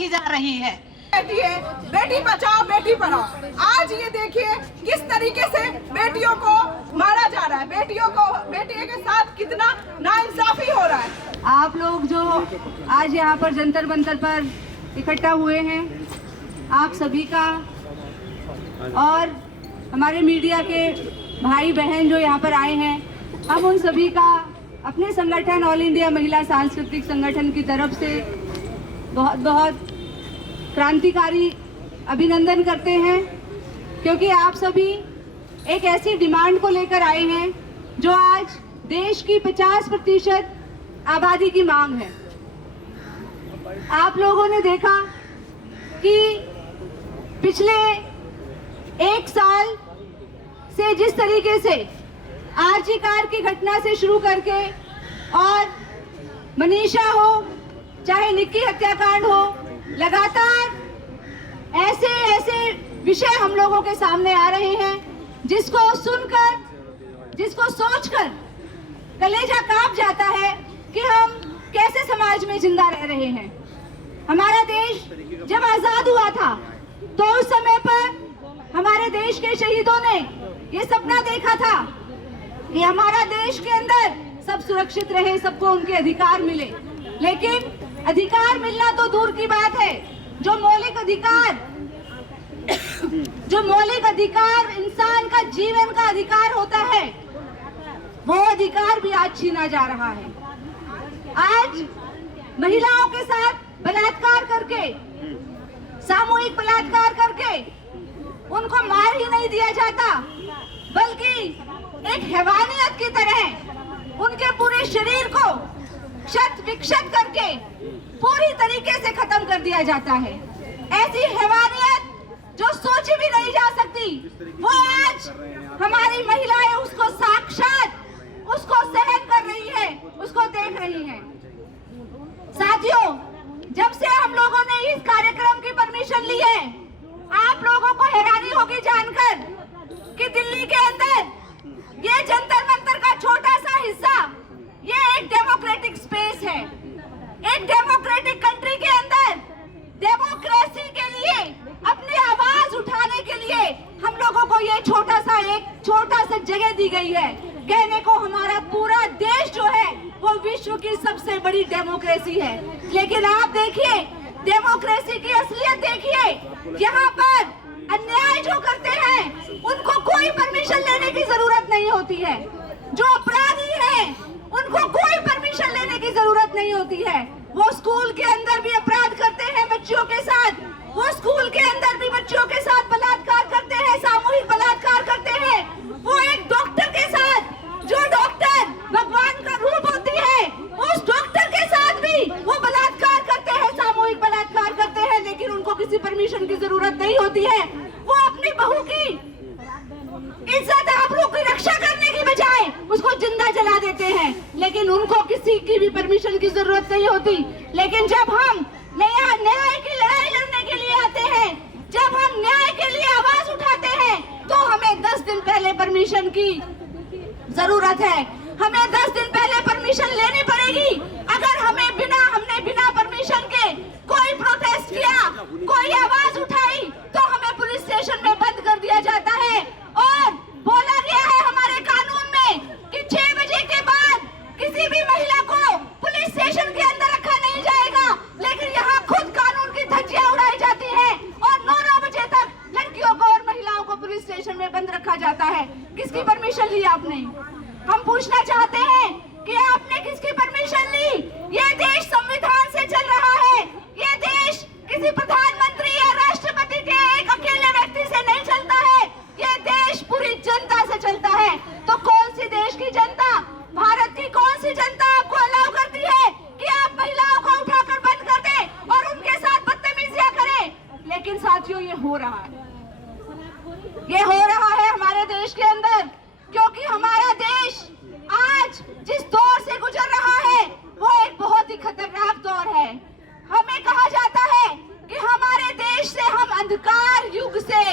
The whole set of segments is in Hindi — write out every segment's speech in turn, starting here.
देखी जा रही है। बेटी बचाओ बेटी पढ़ाओ। आज ये देखिए किस तरीके से बेटियों को मारा जा रहा है, बेटियों के साथ कितना नाइंसाफी हो रहा है। आप लोग जो आज यहाँ पर जंतर मंतर पर इकट्ठा हुए हैं, आप सभी का और हमारे मीडिया के भाई बहन जो यहाँ पर आए हैं, हम उन सभी का अपने संगठन ऑल इंडिया महिला सांस्कृतिक संगठन की तरफ से बहुत बहुत क्रांतिकारी अभिनंदन करते हैं, क्योंकि आप सभी एक ऐसी डिमांड को लेकर आए हैं जो आज देश की 50% आबादी की मांग है। आप लोगों ने देखा कि पिछले 1 साल से जिस तरीके से आरजी कार की घटना से शुरू करके और मनीषा हो चाहे निक्की हत्याकांड हो, लगातार ऐसे विषय हम लोगों के सामने आ रहे हैं जिसको सुनकर, जिसको सोचकर कलेजा कांप जाता है कि हम कैसे समाज में जिंदा रह रहे हैं। हमारा देश जब आजाद हुआ था तो उस समय पर हमारे देश के शहीदों ने ये सपना देखा था कि हमारा देश के अंदर सब सुरक्षित रहे, सबको उनके अधिकार मिले। लेकिन अधिकार मिलना तो दूर की बात है, जो मौलिक अधिकार इंसान का जीवन का अधिकार होता है, वो अधिकार भी आज छीना जा रहा है। आज महिलाओं के साथ बलात्कार करके, सामूहिक बलात्कार करके उनको मार ही नहीं दिया जाता, बल्कि एक हैवानियत की तरह उनके पूरे शरीर को क्षत विक्षत करके पूरी तरीके से खत्म कर दिया जाता है। ऐसी हैवानियत जो सोची भी नहीं जा सकती, वो आज हमारी महिलाएं उसको साक्षात उसको सहन कर रही है, उसको देख रही है। साथियों, जब से हम लोगों ने इस कार्यक्रम की परमिशन ली है, आप लोगों को हैरानी होगी जानकर कि दिल्ली के अंदर ये जंतर मंतर का छोटा सा हिस्सा, ये एक डेमोक्रेटिक स्पेस है। एक डेमोक्रेटिक कंट्री के अंदर डेमोक्रेसी के लिए, अपनी आवाज उठाने के लिए हम लोगों को ये छोटा सा जगह दी गई है। कहने को हमारा पूरा देश जो है वो विश्व की सबसे बड़ी डेमोक्रेसी है। लेकिन आप देखिए डेमोक्रेसी की असलियत देखिए, यहाँ पर अन्याय जो करते हैं उनको कोई परमिशन लेने की जरूरत नहीं होती है। जो अपराधी हैं उनको कोई परमिशन लेने की जरूरत नहीं होती है। वो स्कूल के अंदर भी अपराध करते हैं बच्चियों के साथ, वो स्कूल के अंदर भी बच्चियों के साथ बलात्कार करते हैं, सामूहिक बलात्कार करते हैं। वो एक डॉक्टर के साथ, जो डॉक्टर भगवान का रूप होती है, उस डॉक्टर के साथ भी वो बलात्कार करते हैं, सामूहिक बलात्कार करते हैं, लेकिन उनको किसी परमिशन की जरूरत नहीं होती है। वो अपनी बहू की इज्जत आबरू की रक्षा करने की बजाय उसको जिंदा जला देते हैं, लेकिन उनको किसी की भी परमिशन की जरूरत नहीं होती। लेकिन जब हम न्याय की लड़ाई लड़ने के लिए आते हैं, जब हम न्याय के लिए आवाज उठाते हैं, तो हमें 10 दिन पहले परमिशन की जरूरत है। हमें 10 दिन पहले परमिशन लेनी पड़ेगी। अगर हमने बिना परमिशन के कोई प्रोटेस्ट किया, कोई आवाज उठाई, तो हमें पुलिस स्टेशन में बंद कर दिया जाता है। और बोला गया है हमारे कानून में कि 6 बजे के बाद किसी भी महिला को पुलिस स्टेशन के अंदर रखा नहीं जाएगा, लेकिन यहाँ खुद कानून की धज्जियां उड़ाई जाती है और 9 बजे तक लड़कियों को और महिलाओं को पुलिस स्टेशन में बंद रखा जाता है। किसकी परमिशन ली आपने? हम पूछना चाहते हैं कि आपने किसकी परमिशन ली? ये देश संविधान से चल रहा है। ये देश किसी प्रधानमंत्री या राष्ट्रपति के एक अकेले व्यक्ति से नहीं चलता है। ये देश पूरी जनता से चलता है। तो कौन सी देश की जनता, भारत की कौन सी जनता आपको अलाउ करती है कि आप महिलाओं को उठाकर बंद कर दें और उनके साथ बदतमीजियां करें? लेकिन साथियों, ये हो रहा है हमारे देश के अंदर, क्योंकि हमारा देश आज जिस दौर से गुजर रहा है वो एक बहुत ही खतरनाक दौर है। हमें कहा जाता है कि हमारे देश से हम अंधकार युग से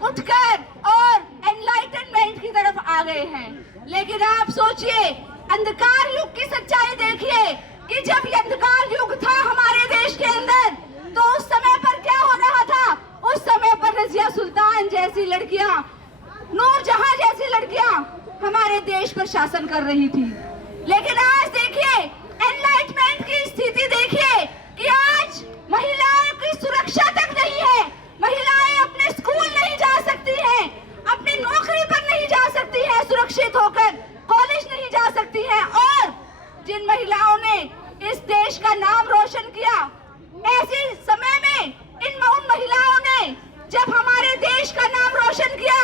उठकर और एनलाइटनमेंट की तरफ आ गए हैं। लेकिन आप सोचिए, अंधकार युग की सच्चाई देखिए कि जब ये अंधकार युग था हमारे देश के अंदर, तो रजिया सुल्तान जैसी लड़कियां, नूरजहां जैसी लड़कियां हमारे देश पर शासन कर रही थी। लेकिन आज देखिए, एनलाइटमेंट की स्थिति देखिए कि आज महिलाओं की सुरक्षा तक नहीं है। महिलाएं अपने स्कूल नहीं जा सकती हैं, अपनी नौकरी पर नहीं जा सकती हैं उचित होकर कॉलेज नहीं जा सकती है। और जिन महिलाओं ने इस देश का नाम रोशन किया, ऐसे समय में उन महिलाओं ने जब हमारे देश का नाम रोशन किया,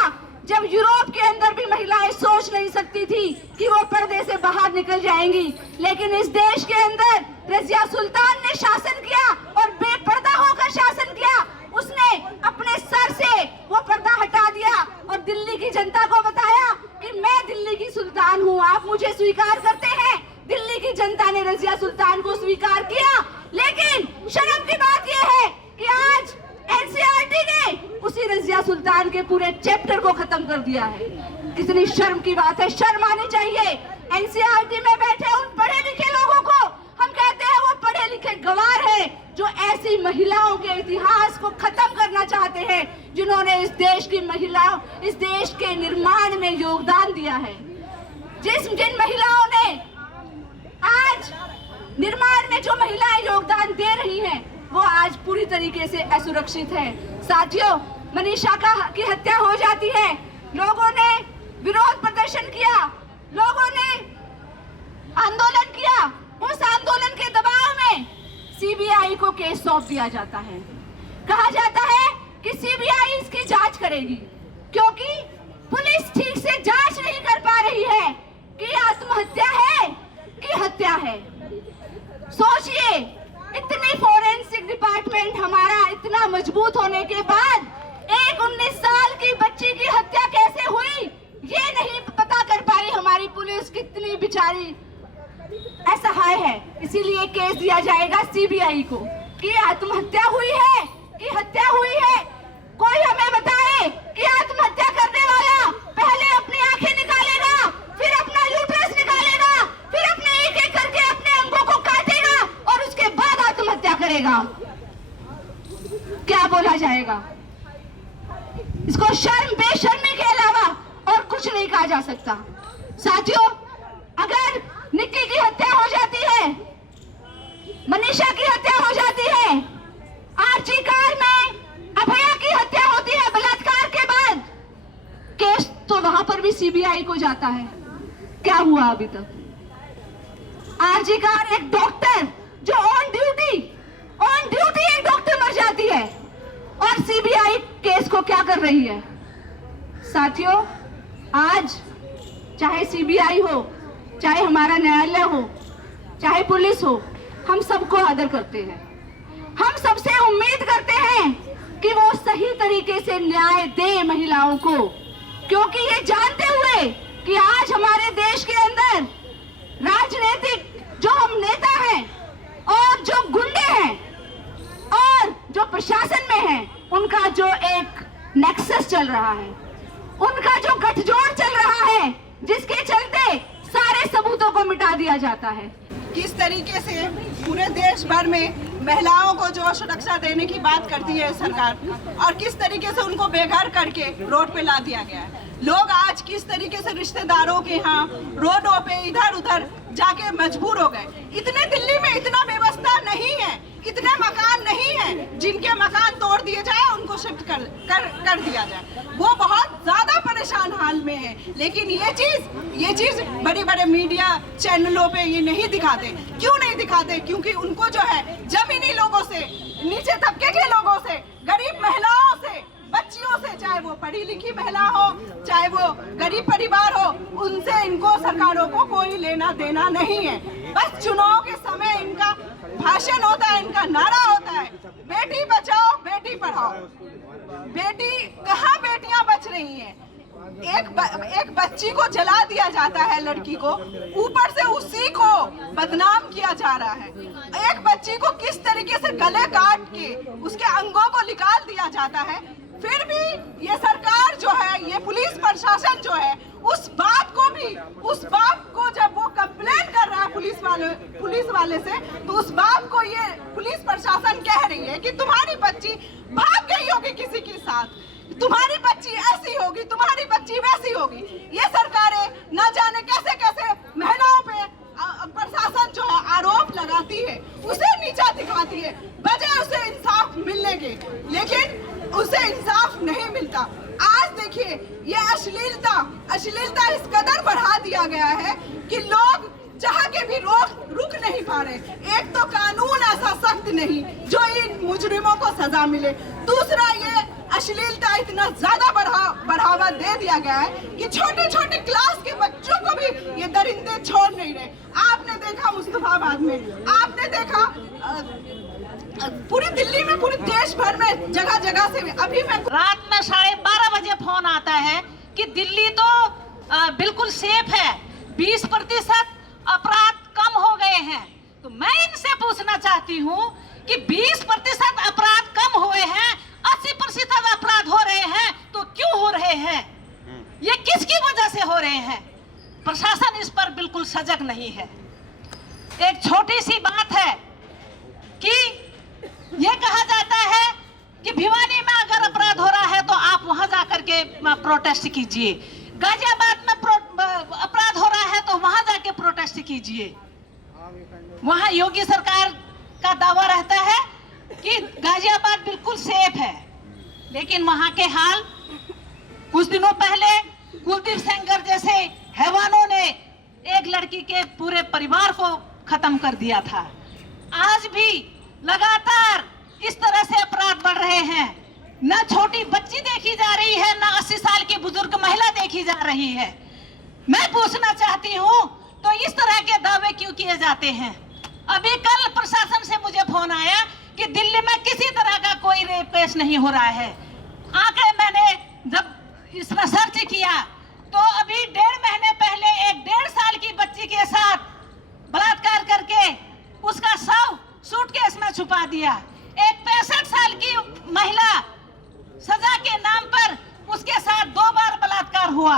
जब यूरोप के अंदर भी महिलाएं सोच नहीं सकती थी कि वो पर्दे से बाहर निकल जाएंगी, लेकिन इस देश के अंदर रजिया सुल्तान ने शासन किया और बेपर्दा होकर शासन किया। उसने अपने सर से वो पर्दा हटा दिया और दिल्ली की जनता को बताया कि मैं दिल्ली की सुल्तान हूँ, आप मुझे स्वीकार करते हैं। दिल्ली की जनता ने रजिया सुल्तान को स्वीकार किया। लेकिन शर्म की बात यह है कि आज एनसीईआरटी ने उसी रजिया सुल्तान के पूरे चैप्टर को खत्म कर दिया है। कितनी शर्म की बात है, शर्म आनी चाहिए। एनसीईआरटी में बैठे उन पढ़े लिखे लोगों को हम कहते हैं वो पढ़े लिखे गवार हैं, जो ऐसी महिलाओं के इतिहास को खत्म करना चाहते हैं, जिन्होंने इस देश की महिलाओं, इस देश के निर्माण में योगदान दिया है। जिन महिलाओं ने आज निर्माण में जो महिलाएं योगदान दे रही हैं, वो आज पूरी तरीके से असुरक्षित है। साथियों, मनीषा की हत्या हो जाती है, लोगों ने विरोध प्रदर्शन किया, लोगों ने आंदोलन किया, उस आंदोलन के दबाव में सीबीआई को केस सौंप दिया जाता है। कहा जाता है कि सीबीआई इसकी जांच करेगी, क्योंकि पुलिस ठीक से जांच नहीं कर पा रही है कि आत्महत्या है कि हत्या है। सोचिए, इतनी फोरेंसिक डिपार्टमेंट हमारा इतना मजबूत होने के बाद एक 19 साल की बच्ची की हत्या कैसे हुई, ये नहीं पता कर पाई हमारी पुलिस। कितनी बेचारी असहाय है। इसीलिए केस दिया जाएगा सीबीआई को कि आत्महत्या हुई है कि हत्या हुई है। कोई हमें बताए कि आत्महत्या करने वाला पहले अपनी आंखें निकालेगा, फिर अपना यूट्रस निकालेगा, फिर अपने एक एक करके अपने अंगों को काटेगा और उसके बाद आत्महत्या करेगा। क्या बोला जाएगा? इसको शर्म बेशर्मी के अलावा और कुछ नहीं कहा जा सकता। साथियों, अगर निक्की की हत्या हो जाती है, मनीषा की हत्या हो जाती है, आरजी कार में अभया की हत्या होती है बलात्कार के बाद, केस तो वहां पर भी सीबीआई को जाता है। क्या हुआ अभी तक? आरजी कार एक डॉक्टर जो ऑन ड्यूटी एक डॉक्टर मर जाती है और सीबीआई केस को क्या कर रही है? साथियों, आज चाहे सीबीआई हो, चाहे हमारा न्यायालय हो, चाहे पुलिस हो, हम सबको आदर करते हैं। हम सबसे उम्मीद करते हैं कि वो सही तरीके से न्याय दे महिलाओं को, क्योंकि ये जानते हुए कि आज हमारे देश के अंदर राजनीतिक जो हम नेता हैं और जो गुंडे हैं और जो प्रशासन में हैं, उनका जो एक नेक्सस चल रहा है, उनका जो गठजोड़ चल रहा है, जिसके चलते सारे सबूतों को मिटा दिया जाता है। किस तरीके से पूरे देश भर में महिलाओं को जो सुरक्षा देने की बात करती है सरकार, और किस तरीके से उनको बेघर करके रोड पे ला दिया गया है। लोग आज किस तरीके से रिश्तेदारों के यहाँ रोडों पे इधर उधर जाके मजबूर हो गए। इतने दिल्ली में इतना व्यवस्था नहीं है, इतने मकान नहीं है जिनके मकान तोड़ दिए जाए, उनको शिफ्ट कर दिया जाए। वो बहुत ज्यादा परेशान हाल में है। लेकिन ये चीज बड़े बड़े मीडिया चैनलों पे ये नहीं दिखाते। क्यों नहीं दिखाते? क्योंकि उनको जो है जमीनी लोगों से, नीचे तबके के लोगों से, गरीब महिलाओं से, बच्चियों से, चाहे वो पढ़ी लिखी महिला हो, चाहे वो गरीब परिवार हो, उनसे इनको सरकारों को कोई लेना देना नहीं है। बस चुनाव के समय इनका भाषण होता है, इनका नारा होता है, बेटी बचाओ बेटी पढ़ाओ। कहाँ बेटियां बच रही हैं? एक बच्ची को जला दिया जाता है, लड़की को, ऊपर से उसी को बदनाम किया जा रहा है। एक बच्ची को किस तरीके से गले काट के उसके अंगों को निकाल दिया जाता है। फिर भी ये सरकार जो है, ये पुलिस प्रशासन जो है, उस बात को जब वो कंप्लेन कर रहा है पुलिस वाले से, तो उस बात को ये पुलिस प्रशासन कह रही है कि तुम्हारी बच्ची भाग गई होगी किसी के साथ। तुम्हारी बच्ची ऐसी होगी, तुम्हारी बच्ची वैसी होगी। ये सरकारें न जाने कैसे कैसे महिलाओं पे प्रशासन जो है आरोप लगाती है, उसे नीचा दिखाती है बजाय उसे इंसाफ मिलने के, लेकिन उसे इंसाफ नहीं मिलता। आज देखिए ये अश्लीलता इस कदर बढ़ा दिया गया है कि लोग चाह के भी रुक नहीं पा रहे। एक तो कानून ऐसा सख्त नहीं जो इन मुजरिमों को सजा मिले, दूसरा ये अश्लीलता इतना ज्यादा बढ़ावा दे दिया गया है कि छोटे छोटे क्लास के बच्चों को भी ये दरिंदे छोड़ नहीं रहे। आपने देखा मुस्तफाबाद में, आपने देखा पूरी दिल्ली में, पूरे देश भर में जगह जगह से। अभी मैं रात में 12:30 बजे फोन आता है कि दिल्ली तो बिल्कुल सेफ है, 20% अपराध कम हो गए हैं। तो मैं इनसे पूछना चाहती हूँ कि 20% अपराध कम हुए हैं, 80% अपराध हो रहे हैं, तो क्यों हो रहे हैं? ये किसकी वजह से हो रहे हैं? प्रशासन इस पर बिल्कुल सजग नहीं है। एक छोटी सी बात है कि ये कहा जाता है कि भिवानी में अगर अपराध हो रहा है तो आप वहां जाकर के प्रोटेस्ट कीजिए, गाजियाबाद में अपराध हो रहा है तो वहां जाके प्रोटेस्ट कीजिए। वहां योगी सरकार का दावा रहता है कि गाजियाबाद बिल्कुल सेफ है, लेकिन वहां के हाल कुछ दिनों पहले कुलदीप सेंगर जैसे हैवानों ने एक लड़की के पूरे परिवार को खत्म कर दिया था। आज भी लगातार इस तरह से अपराध बढ़ रहे हैं। न छोटी बच्ची देखी जा रही है, न 80 साल की बुजुर्ग महिला देखी जा रही है। मैं पूछना चाहती हूँ तो इस तरह के दावे क्यों किए जाते हैं? अभी कल प्रशासन से मुझे फोन आया कि दिल्ली में किसी तरह का कोई रेप केस नहीं हो रहा है। आंकड़े मैंने जब इसमें सर्च किया तो अभी 1.5 महीने पहले एक 1.5 साल की बच्ची के साथ बलात्कार करके उसका शव सूटकेस में छुपा दिया। एक 65 साल की महिला सजा के नाम पर उसके साथ 2 बार बलात्कार हुआ।